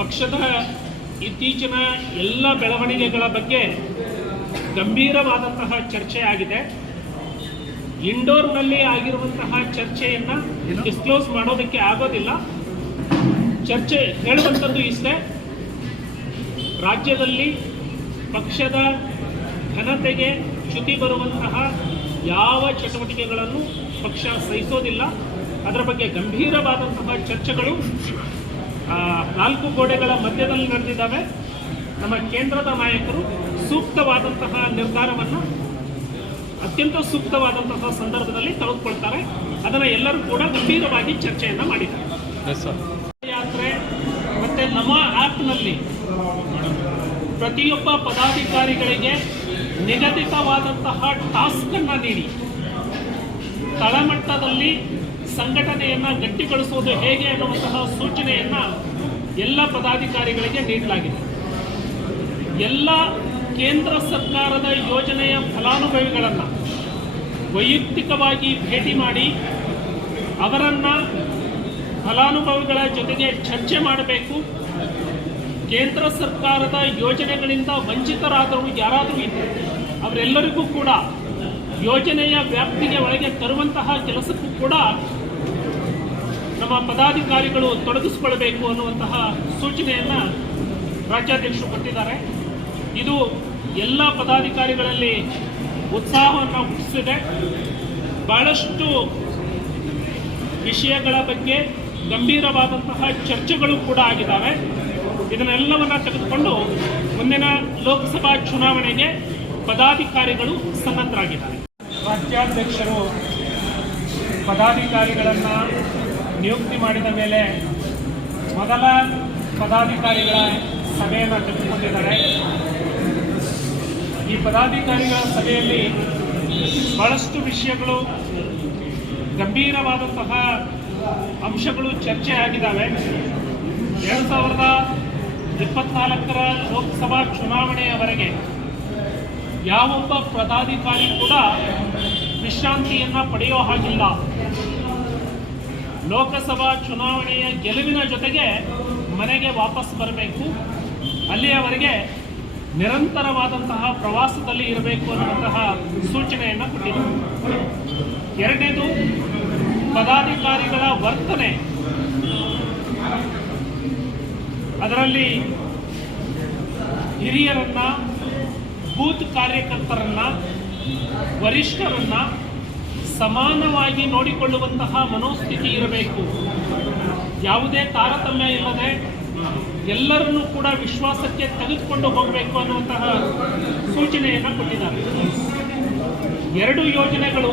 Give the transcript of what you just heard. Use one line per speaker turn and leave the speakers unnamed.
ಪಕ್ಷದ ಇತ್ತೀಚಿನ ಎಲ್ಲ ಬೆಳವಣಿಗೆಗಳ ಬಗ್ಗೆ ಗಂಭೀರವಾದಂತಹ ಚರ್ಚೆ ಆಗಿದೆ. ಇಂಡೋರ್ನಲ್ಲಿ ಆಗಿರುವಂತಹ ಚರ್ಚೆಯನ್ನು ಡಿಸ್ಕ್ಲೋಸ್ ಮಾಡೋದಕ್ಕೆ ಆಗೋದಿಲ್ಲ. ಚರ್ಚೆ ಹೇಳುವಂಥದ್ದು ಇಷ್ಟೇ. ರಾಜ್ಯದಲ್ಲಿ ಪಕ್ಷದ ಘನತೆಗೆ ಚ್ಯುತಿ ಬರುವಂತಹ ಯಾವ ಚಟುವಟಿಕೆಗಳನ್ನು ಪಕ್ಷ ಸಹಿಸೋದಿಲ್ಲ. ಅದರ ಬಗ್ಗೆ ಗಂಭೀರವಾದಂತಹ ಚರ್ಚೆಗಳು ನಾಲ್ಕು ಗೋಡೆಗಳ ಮಧ್ಯದಲ್ಲಿ ನಡೆದಿದ್ದಾವೆ. ನಮ್ಮ ಕೇಂದ್ರದ ನಾಯಕರು ಸೂಕ್ತವಾದಂತಹ ನಿರ್ಧಾರವನ್ನು ಅತ್ಯಂತ ಸೂಕ್ತವಾದಂತಹ ಸಂದರ್ಭದಲ್ಲಿ ತೆಗೆದುಕೊಳ್ತಾರೆ. ಅದನ್ನು ಎಲ್ಲರೂ ಕೂಡ ಗಂಭೀರವಾಗಿ ಚರ್ಚೆಯನ್ನು ಮಾಡಿದ್ದಾರೆ. ಯಾತ್ರೆ ಮತ್ತೆ ನಮ್ಮ ಆ್ಯಪ್ನಲ್ಲಿ ಪ್ರತಿಯೊಬ್ಬ ಪದಾಧಿಕಾರಿಗಳಿಗೆ ನಿಗದಿತವಾದಂತಹ ಟಾಸ್ಕ್ ಅನ್ನ ನೀಡಿ. ತಳಮಟ್ಟದಲ್ಲಿ ಸಂಘಟನೆಯನ್ನ ಗಟ್ಟಿಗೊಳಿಸುವುದು ಹೇಗೆ ಅನ್ನುವಂತಹ ಸೂಚನೆಯನ್ನ ಎಲ್ಲ ಪದಾಧಿಕಾರಿಗಳಿಗೆ ನೀಡಲಾಗಿದೆ. ಎಲ್ಲ ಕೇಂದ್ರ ಸರ್ಕಾರದ ಯೋಜನೆಯ ಫಲಾನುಭವಿಗಳನ್ನು ವೈಯಕ್ತಿಕವಾಗಿ ಭೇಟಿ ಮಾಡಿ ಅವರನ್ನ ಫಲಾನುಭವಿಗಳ ಜೊತೆಗೆ ಚರ್ಚೆ ಮಾಡಬೇಕು. ಕೇಂದ್ರ ಸರ್ಕಾರದ ಯೋಜನೆಗಳಿಂದ ವಂಚಿತರಾದವರು ಯಾರಾದರೂ ಇದ್ದರೆ ಅವರೆಲ್ಲರಿಗೂ ಕೂಡ ಯೋಜನೆಯ ವ್ಯಾಪ್ತಿಗೆ ಒಳಗೆ ತರುವಂತಹ ಕೆಲಸಕ್ಕೂ ಕೂಡ ನಮ್ಮ ಪದಾಧಿಕಾರಿಗಳು ತೊಡಗಿಸಿಕೊಳ್ಬೇಕು ಅನ್ನುವಂತಹ ಸೂಚನೆಯನ್ನು ರಾಜ್ಯಾಧ್ಯಕ್ಷರು ಕೊಟ್ಟಿದ್ದಾರೆ. ಇದು ಎಲ್ಲ ಪದಾಧಿಕಾರಿಗಳಲ್ಲಿ ಉತ್ಸಾಹವನ್ನು ಹುಟ್ಟಿಸಿದೆ. ಬಹಳಷ್ಟು ವಿಷಯಗಳ ಬಗ್ಗೆ ಗಂಭೀರವಾದಂತಹ ಚರ್ಚೆಗಳು ಕೂಡ ಆಗಿದ್ದಾವೆ. ಇದನ್ನೆಲ್ಲವನ್ನು ತೆಗೆದುಕೊಂಡು ಮುಂದಿನ ಲೋಕಸಭಾ ಚುನಾವಣೆಗೆ ಪದಾಧಿಕಾರಿಗಳು ಸನ್ನದ್ಧರಾಗಿದ್ದಾರೆ. ರಾಜ್ಯಾಧ್ಯಕ್ಷರು ಪದಾಧಿಕಾರಿಗಳನ್ನು ನಿಯುಕ್ತಿ ಮಾಡಿದ ಮೇಲೆ ಮೊದಲ ಪದಾಧಿಕಾರಿಗಳ ಸಭೆಯನ್ನು ತೆಗೆದುಕೊಂಡಿದ್ದಾರೆ ಈ ಪದಾಧಿಕಾರಿಗಳ ಸಭೆಯಲ್ಲಿ ಬಹಳಷ್ಟು ವಿಷಯಗಳು ಗಂಭೀರವಾದಂತಹ ಅಂಶಗಳು ಚರ್ಚೆ ಆಗಿದ್ದಾವೆ. ಎರಡು ಸಾವಿರದ ಇಪ್ಪತ್ನಾಲ್ಕರ ಲೋಕಸಭಾ ಚುನಾವಣೆಯವರೆಗೆ ಯಾವೊಬ್ಬ ಪದಾಧಿಕಾರಿ ಕೂಡ ವಿಶ್ರಾಂತಿಯನ್ನು ಪಡೆಯೋ ಹಾಗಿಲ್ಲ. ಲೋಕಸಭಾ ಚುನಾವಣೆಯ ಗೆಲುವಿನ ಜೊತೆಗೆ ಮನೆಗೆ ವಾಪಸ್ ಬರಬೇಕು. ಅಲ್ಲಿಯವರೆಗೆ ನಿರಂತರವಾದಂತಹ ಪ್ರವಾಸದಲ್ಲಿ ಇರಬೇಕು ಅನ್ನುವಂತಹ ಸೂಚನೆಯನ್ನು ಕೊಟ್ಟಿದೆ ಎರಡನೇದು, ಪದಾಧಿಕಾರಿಗಳ ವರ್ತನೆ. ಅದರಲ್ಲಿ ಹಿರಿಯರನ್ನ, ಬೂತ್ ಕಾರ್ಯಕರ್ತರನ್ನ, ವರಿಷ್ಠರನ್ನ ಸಮಾನವಾಗಿ ನೋಡಿಕೊಳ್ಳುವಂತಹ ಮನೋಸ್ಥಿತಿ ಇರಬೇಕು. ಯಾವುದೇ ತಾರತಮ್ಯ ಇಲ್ಲದೆ ಎಲ್ಲರನ್ನೂ ಕೂಡ ವಿಶ್ವಾಸಕ್ಕೆ ತೆಗೆದುಕೊಂಡು ಹೋಗಬೇಕು ಅನ್ನುವಂತಹ ಸೂಚನೆಯನ್ನು ಕೊಟ್ಟಿದ್ದಾರೆ. ಎರಡು ಯೋಜನೆಗಳು